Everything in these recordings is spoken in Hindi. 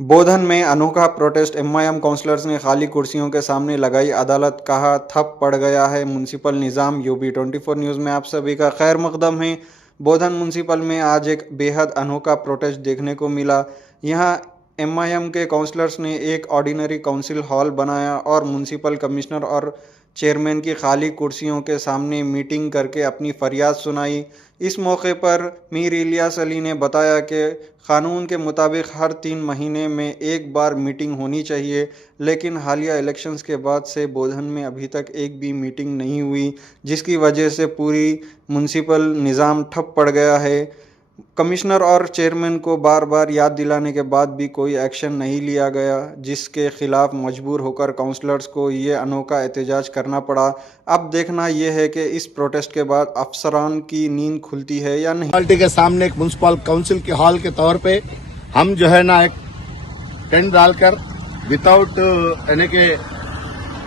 बोधन में अनोखा प्रोटेस्ट। एमआईएम काउंसलर्स ने खाली कुर्सियों के सामने लगाई अदालत, कहा ठप पड़ गया है म्युनिसिपल निज़ाम। यूबी 24 न्यूज़ में आप सभी का खैर मकदम है। बोधन म्युनिसिपल में आज एक बेहद अनोखा प्रोटेस्ट देखने को मिला। यहाँ एमआईएम के काउंसलर्स ने एक ऑर्डिनरी काउंसिल हॉल बनाया और म्युनिसिपल कमिश्नर और चेयरमैन की खाली कुर्सियों के सामने मीटिंग करके अपनी फरियाद सुनाई। इस मौके पर मीर इलियास अली ने बताया कि कानून के मुताबिक हर 3 महीने में एक बार मीटिंग होनी चाहिए, लेकिन हालिया इलेक्शंस के बाद से बोधन में अभी तक एक भी मीटिंग नहीं हुई, जिसकी वजह से पूरी म्युनिसिपल निज़ाम ठप पड़ गया है। कमिश्नर और चेयरमैन को बार बार याद दिलाने के बाद भी कोई एक्शन नहीं लिया गया, जिसके खिलाफ मजबूर होकर काउंसलर्स को ये अनोखा एहतजाज करना पड़ा। अब देखना यह है कि इस प्रोटेस्ट के बाद अफसरान की नींद खुलती है या नहीं। म्युनिसिपैलिटी के सामने एक म्युनिसिपल काउंसिल के हॉल के तौर पे हम जो है ना एक टेंट डालकर विदाउट यानी के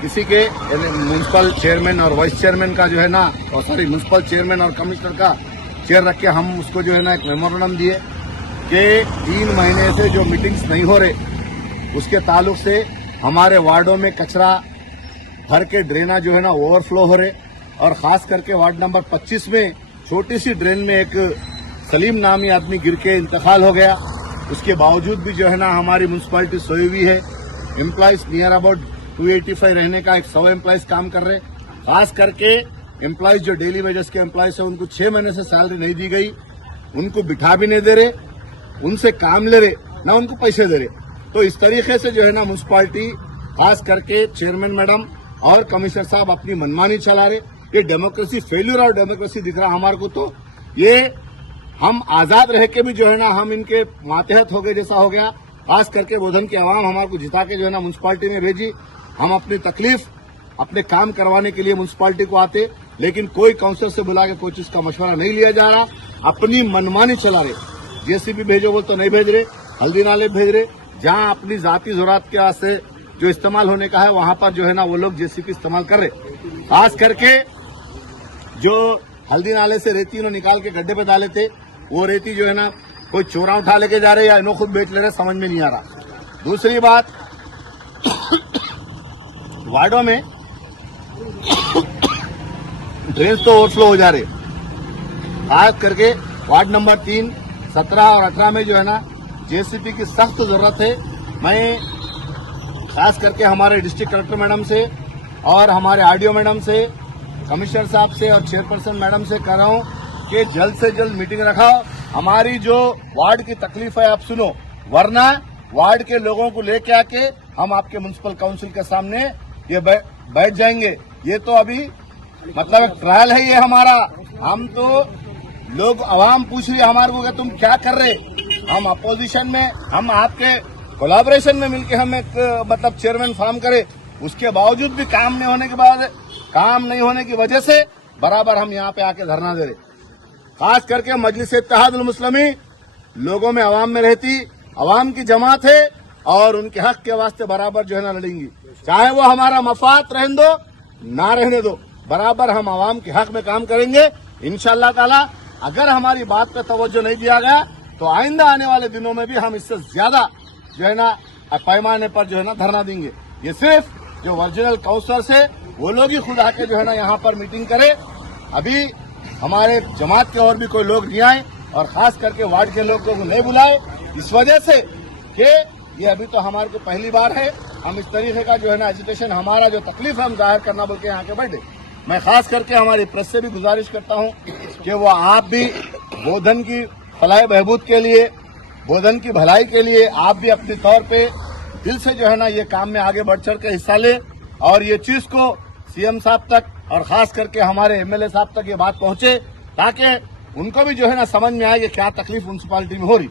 किसी के म्युनिसिपल चेयरमैन और वाइस चेयरमैन का जो है ना म्युनिसिपल चेयरमैन और कमिश्नर का चेयर रख के हम उसको जो है ना एक मेमोरेंडम दिए कि 3 महीने से जो मीटिंग्स नहीं हो रहे उसके ताल्लुक से हमारे वार्डों में कचरा भर के ड्रेना जो है ना ओवरफ्लो हो रहे, और खास करके वार्ड नंबर 25 में छोटी सी ड्रेन में एक सलीम नामी आदमी गिर के इंतकाल हो गया। उसके बावजूद भी जो है ना हमारी म्युनिसिपैलिटी सोई हुई है। एम्प्लॉइज नियर अबाउट 285 रहने का 100 एम्प्लॉइज काम कर रहे। खास करके एम्प्लॉइज जो डेली वेजेस के एम्प्लॉइज है उनको 6 महीने से सैलरी नहीं दी गई, उनको बिठा भी नहीं दे रहे, उनसे काम ले रहे, ना उनको पैसे दे रहे। तो इस तरीके से जो है ना म्युनिसिपैलिटी खास करके चेयरमैन मैडम और कमिश्नर साहब अपनी मनमानी चला रहे। ये डेमोक्रेसी फेल्यूर और डेमोक्रेसी दिख रहा हमारे को। तो ये हम आजाद रह के भी जो है ना हम इनके मातहत हो गए जैसा हो गया। खास करके बोधन की आवाम हमारे को जिता के जो है ना म्युनिसिपैलिटी में भेजी। हम अपनी तकलीफ अपने काम करवाने के लिए म्युनिसिपैलिटी को आते, लेकिन कोई काउंसिलर से बुला के कोई चीज का मशवरा नहीं लिया जा रहा, अपनी मनमानी चला रहे। जेसीबी भेजो बोल तो नहीं भेज रहे, हल्दी नाले भेज रहे। जहां अपनी जाती जरूरत के वास्ते जो इस्तेमाल होने का है वहां पर जो है ना वो लोग जेसीबी इस्तेमाल कर रहे। खास करके जो हल्दी नाले से रेती उन्होंने निकाल के गड्ढे पे डाले थे, वो रेती जो है ना कोई चोरा उठा लेके जा रहे या इन्हों खुद बेच ले रहे, समझ में नहीं आ रहा। दूसरी बात, वार्डों में ड्रेन्स तो ओवरफ्लो हो जा रहे। खास करके वार्ड नंबर 3, 17 और 18 में जो है ना जेसीबी की सख्त जरूरत है। मैं खास करके हमारे डिस्ट्रिक्ट कलेक्टर मैडम से और हमारे आरडीओ मैडम से, कमिश्नर साहब से और चेयरपर्सन मैडम से कह रहा हूं कि जल्द से जल्द मीटिंग रखाओ। हमारी जो वार्ड की तकलीफ है आप सुनो, वरना वार्ड के लोगों को लेके आके हम आपके म्युनिसिपल काउंसिल के सामने ये बैठ जाएंगे। ये तो अभी मतलब एक ट्रायल है ये हमारा। हम तो लोग आवाम पूछ रही है हमारे को कि तुम क्या कर रहे। हम अपोजिशन में, हम आपके कोलैबोरेशन में मिलके हम एक मतलब चेयरमैन फॉर्म करे, उसके बावजूद भी काम नहीं होने की वजह से बराबर हम यहाँ पे आके धरना दे रहे। खास करके मजलिस इत्तेहादुल मुस्लिमीन लोगों में, आवाम में रहती, आवाम की जमात है और उनके हक के वास्ते बराबर जो है ना लड़ेंगी। चाहे वो हमारा मफाद रहने दो ना रहने दो, बराबर हम आवाम के हक में काम करेंगे इंशाअल्लाह ताला। अगर हमारी बात पे तवज्जो नहीं दिया गया तो आइंदा आने वाले दिनों में भी हम इससे ज्यादा जो है ना पैमाने पर जो है ना धरना देंगे। ये सिर्फ जो ओरिजिनल काउंसलर्स है वो लोग ही खुद आके जो है ना यहाँ पर मीटिंग करे। अभी हमारे जमात के और भी कोई लोग नहीं आए और खास करके वार्ड के लोगों को नहीं बुलाए, इस वजह से कि ये अभी तो हमारे को पहली बार है। हम इस तरीके का जो है ना एजिटेशन, हमारा जो तकलीफ है हम जाहिर करना बोल के यहाँ के बैठे। मैं खास करके हमारी प्रेस से भी गुजारिश करता हूँ कि वो आप भी बोधन की फलाह बहबूद के लिए, बोधन की भलाई के लिए आप भी अपने तौर पे दिल से जो है ना ये काम में आगे बढ़ चढ़ के हिस्सा ले और ये चीज को सीएम साहब तक और खास करके हमारे एमएलए साहब तक ये बात पहुंचे, ताकि उनको भी जो है ना समझ में आए कि क्या तकलीफ म्युनिसिपैलिटी में हो रही।